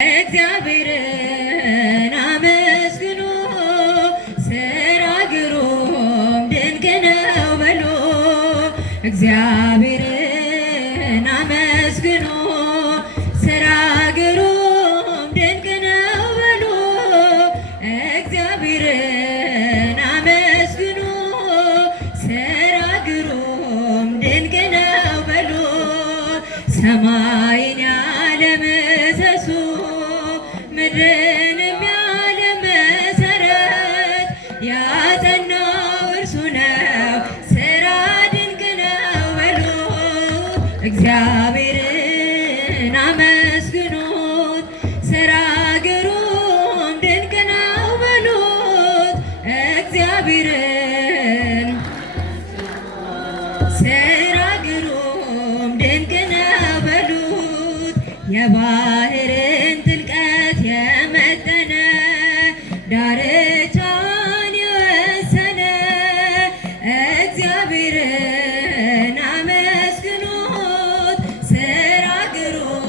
እግዚአብሔርን አመስግኑ ሥራ ግሩም ድንቅ ነው በሉ። እግዚአብሔርን አመስግኑ ሥራ ግሩም ድንቅ ነው በሉ። እግዚአብሔርን አመስግኑ ሥራ ግሩም ድንቅ ነው በሉ። ሰማይን ያለ ምሰሶ ምድርንም ያለ መሠረት ያጸናው እርሱ ነው፣ ሥራ ድንቅ ነው በሉ። እግዚአብሔርን አመስግኑት ሥራ ግሩም ድንቅ ነው በሉት። እግዚአብሔርን ሥራ ግሩም ድንቅ ነው በሉት። የባህርን ጥልቀት የመጠነ ዳርቻን የወሰነ እግዚአብሔርን አመስግኑት ሥራ ግሩም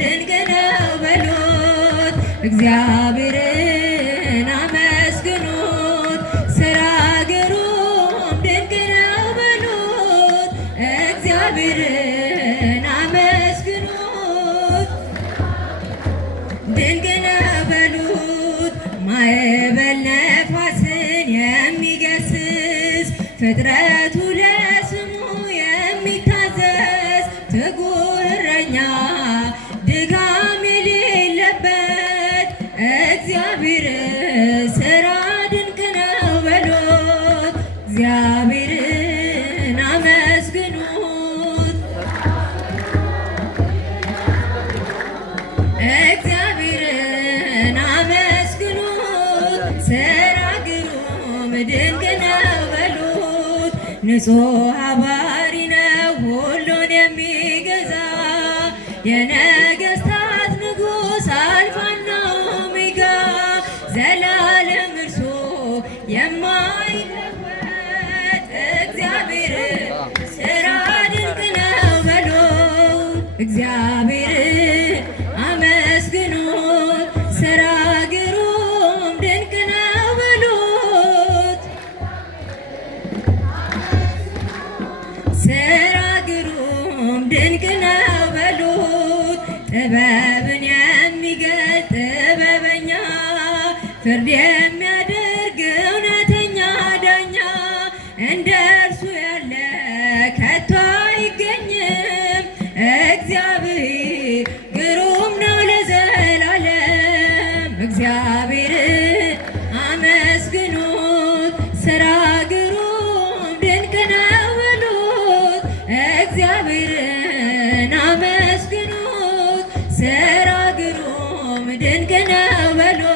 ድንቅ ነው በሉት። እግዚአብሔርን አመስግኑት ሥራ ግሩም ድንቅ ነው በሉት። እግዚአብሔርን አመስግኑት ድንቅ ነው በሉት። ማዕበል ነፋስን የሚገስጽ ፍጥረቱ ለስሙ የሚታዘዝ ትጉህ እረኛ ድካም የሌለበት እግዚአብሔር ሥራ ድንቅ ነው በሉት። እግዚአብሔርን አመስግኑት እግዚአብሔርን አመስግኑት ሥራ ግሩም ድንቅ ነው በሉት። ንጹሕ አባሪ ነው ሁሉን የሚገዛ የነገሥታት ንጉሥ አልፋና ኦሜጋ ዘላለም እርሱ የማይለወጥ እግዚአብሔር ሥራ ድንቅ ነው በሉት። እግዚአብሔርን አመስግኑት ሥራ ግሩም ድንቅ ነው በሉት። ሥራ ግሩም ድንቅ ነው በሉት። ጥበብን የሚገልጥ ጥበበኛ ፍርድ የሚያደርግ እውነተኛ ዳኛ እንደ እርሱ ያለ ከቶ አይገኝም። እግዚአብሔር ግሩም ነው ለዘላለም። እግዚአብሔርን አመስግኑት ሥራ ግሩም ድንቅ ነው በሉት። እግዚአብሔርን አመስግኑት ሥራ ግሩም ድንቅ ነው በሉት።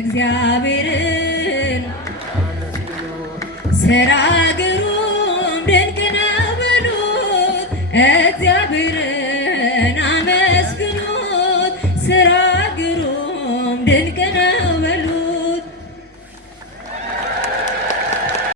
እግዚአብሔርን ሥራ ግሩም ድንቅ ነው በሉት።